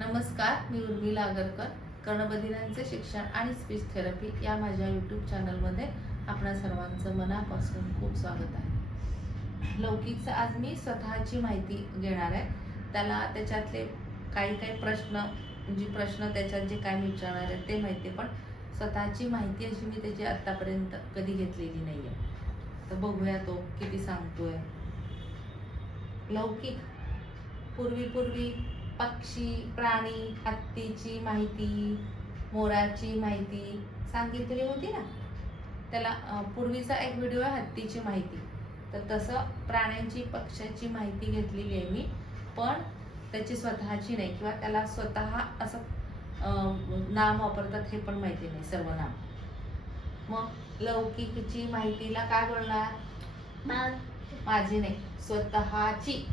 नमस्कार, मी उर्मिला आगरकर. कर्णबधिरांचे शिक्षण आणि स्पीच थेरपी या माझ्या यूट्यूब चॅनलमध्ये आपणा सर्वांचं मनापासून खूप स्वागत आहे. लौकिकचं आज मी स्वतःची माहिती घेणार आहे. त्याच्यातले काही प्रश्न त्याच्यात जे काय मी विचारणार आहे ते माहिती, पण स्वतःची माहिती अशी मी त्याची आत्तापर्यंत कधी घेतलेली नाही आहे. तर बघूया तो किती सांगतोय. लौकिक पूर्वी पक्षी, प्राणी, हत्तीची माहिती, मोराची माहिती सांगितलेली होती ना. त्याला पूर्वीचा एक व्हिडिओ आहे हत्तीची माहिती. तर तसं प्राण्यांची, पक्ष्याची माहिती घेतलेली आहे मी, पण त्याची स्वतःची नाही, किंवा त्याला स्वतः असं नाम वापरतात हे पण माहिती नाही, सर्वनाम. मग लौकिकची माहितीला काय बोलणार? माझी नाही, स्वतःची.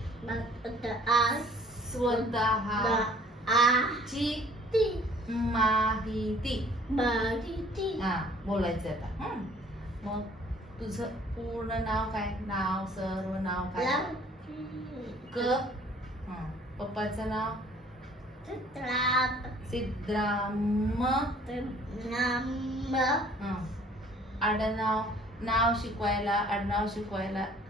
स्वतःची माहिती हा बोलायचं आता. मग तुझं पूर्ण नाव काय? नाव, सर्व नाव काय? पप्पाचं नाव सिद्राम. आडनाव शिकवायला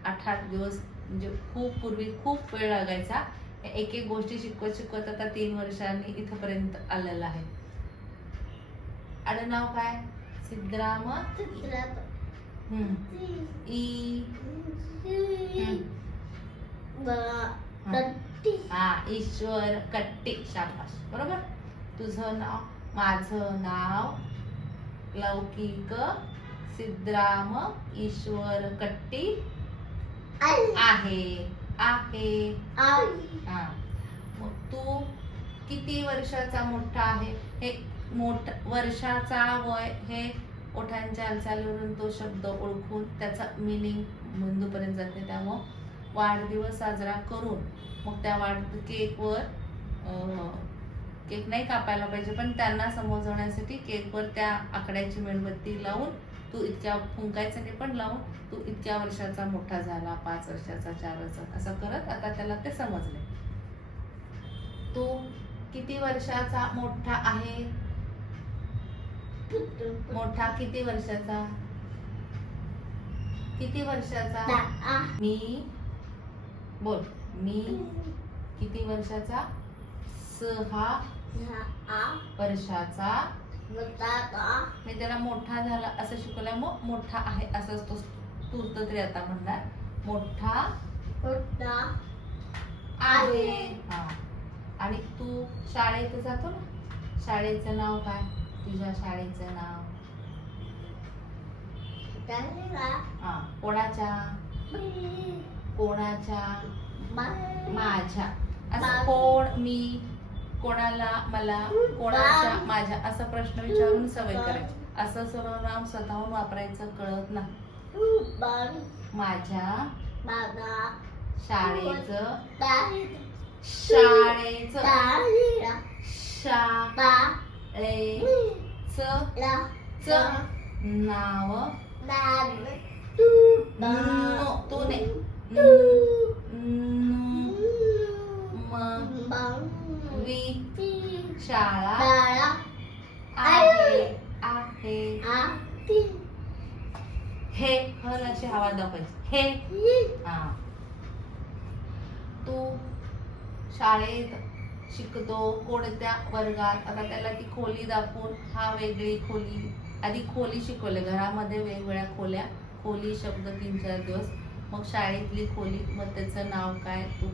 8 दिवस, म्हणजे खूप पूर्वी खूप वेळ लागायचा. एक गोष्टी शिकवत आता 3 वर्षांनी इथपर्यंत आलेलं आहे. आडनाव काय? सिद्राम. ईश्वर कट्टी. शाबास, बरोबर. तुझं नाव, माझं नाव लौकिक सिद्राम ईश्वर कट्टी आहे. मग तू किती वर्षाचा मोठा आहे? हे वर्षाचा, वय हे ओठांच्या हालचालीवरून तो शब्द ओळखून त्याचा मिनिंग मेंदूपर्यंत जाते. त्यामुळं वाढदिवस साजरा करून मग त्या केक नाही कापायला पाहिजे, पण त्यांना समजवण्यासाठी केकवर त्या आकड्याची मेणबत्ती लावून तू इतक्या फुंकायचं नाही, पण लावून तू इतक्या वर्षाचा मोठा झाला, 5 वर्षाचा, 4 वर्षाचा, असं करत आता त्याला ते समजले. तू किती वर्षाचा मोठा आहे? मोठा किती वर्षाचा? मी बोल. मी किती वर्षाचा? 6 वर्षाचा. मी त्याला मोठा झाला असं शिकवलं, मग मोठा आहे असंच तो तूर्त तरी आता म्हणणार. मोठा आहे. आणि तू शाळेत जातो ना, शाळेचं नाव काय? तुझ्या शाळेचं नाव कोणाच्या? माझ्या. असं कोण, मी, कोणाला, मला, कोणाच्या, माझ्या असं प्रश्न विचारून सवय करायची. असं सर्वनाम स्वतःहून वापरायचं कळत नाही. माझ्या शाळेचं नाव तो नाही शाळा आहे. हे हर अशी हवा दाखवायची. हे तू शाळेत शिकतो कोणत्या वर्गात? आता त्याला ती खोली दाखवून, हा वेगळी खोली. आधी खोली शिकवले, घरामध्ये वेगवेगळ्या खोल्या, खोली शब्द 3-4 दिवस, मग शाळेतली खोली, मग त्याचं नाव काय, तू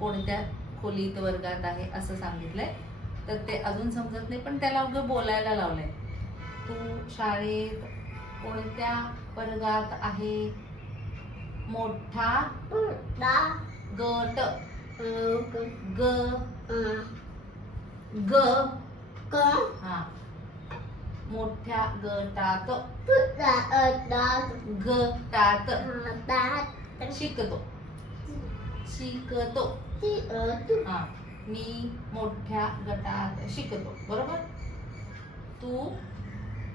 कोणत्या खोलीत वर्गात आहे असं सांगितलंय. तर ते अजून समजत नाही, पण त्याला अगं बोलायला लावलंय. तू शाळेत कोणत्या वर्गात आहे? मोठा गट. मोठ्या गटात. शिकतो. मी मोठ्या गटात शिकतो, बरोबर.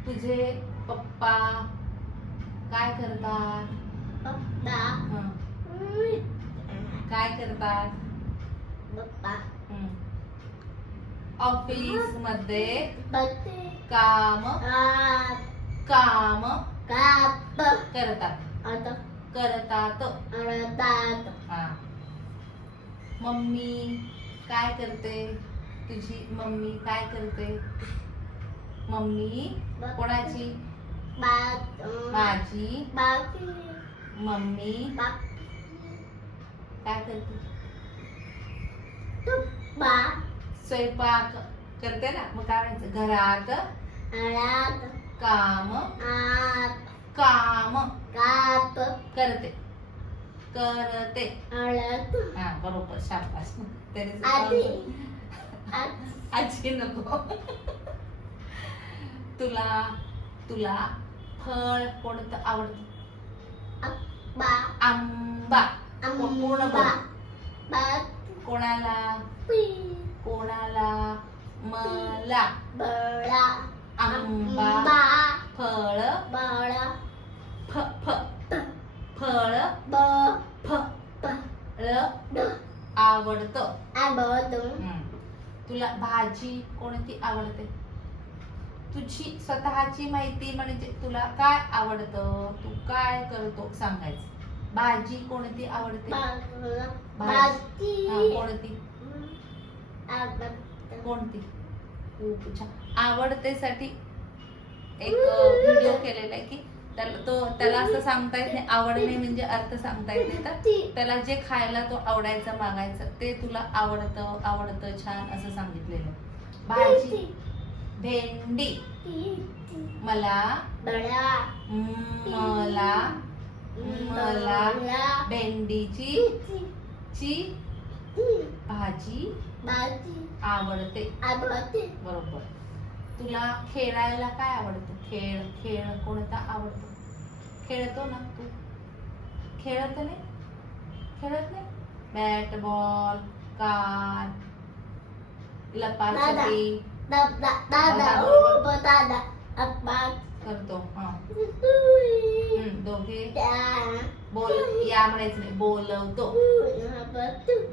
तुझे पप्पा काय करतात? काय करतात? पप्पा ऑफिस मध्ये बत्ती काम आप काम काप करतात आता करतात अडतात हा. मम्मी काय करते? तुझी मम्मी काय करते? मम्मी कोणाची? बात माझी बाकी मम्मी बाकी काय करते? बा स्वयंपाक करते ना. मग काय म्हणायचं? घरात अडत काम आप काम काप करते करते अडत हा बरोबर शाबास. आधी आजी नको. तुला तुला फळ कोणतं आवडतं? बा आंबा. पूर्ण बोल. बात कोणाला पी कोणाला? मला बळा आंबा फळ बळा फ फ फळ ब फळ ड आवडतं. आवडतो तुला भाजी कोणती आवडते? तुझी स्वतःची माहिती म्हणजे तुला काय आवडतं? तू काय करतो सांगायचं. भाजी कोणती आवडते? बाती कोणती आवडत कोणती? खूप छान. आवडतेसाठी एक व्हिडिओ केलेला आहे की त्याला असं सांगता येत नाही, आवडणे म्हणजे अर्थ सांगता येत नाही. तर त्याला जे खायला तो आवडायचं मागायचं ते तुला आवडतं आवडतं छान असं सांगितलेलं. भाजी भेंडी. मला बळा मला मला भेंडीची भाजी बाती आवडते. आवडते बरोबर. तुला खेळायला काय आवडतं? खेळ खेळ कोणता आवडतो? खेळतो ना तू? खेळत नाही? खेळत नाही? बॅट बॉल कार लपाछपी दादा दादा अप्पा करतो. हा तुई दोघे त्या बोल या म्हणायचं नाही, बोलवतो.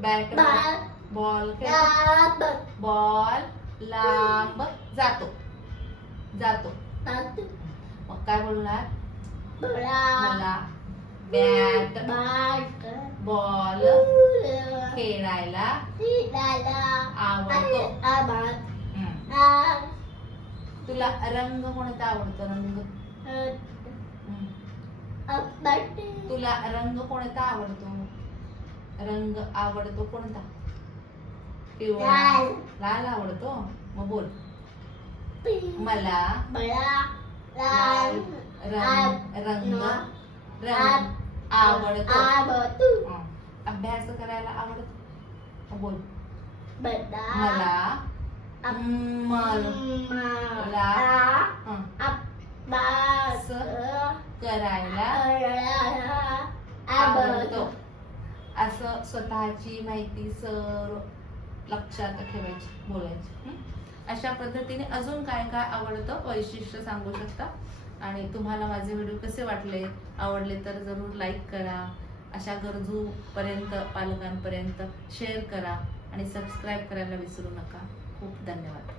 बॅट बॉल खेळतो. बॉल लांब जातो जातो. मग काय बोलणार? मला बॅट बॉल खेळायला आवडतो. तुला रंग कोणता आवडतो? रंग तुला रंग कोणता आवडतो? रंग आवडतो कोणता? पिवळा लाल आवडतो. मग बोल. मला लाल रंग आवडतो. अभ्यास करायला आवडतो. बोल. मला अभ्यास करायला आवडतो. असं स्वतःची माहिती सर्व लक्षात ठेवायची बोलायची. अशा पद्धतीने अजून काय काय आवडतं वैशिष्ट्य सांगू शकता. आणि तुम्हाला माझे व्हिडिओ कसे वाटले? आवडले तर जरूर लाईक करा. अशा गरजू पर्यंत पालकांपर्यंत शेअर करा आणि सबस्क्राईब करायला विसरू नका. खूप धन्यवाद.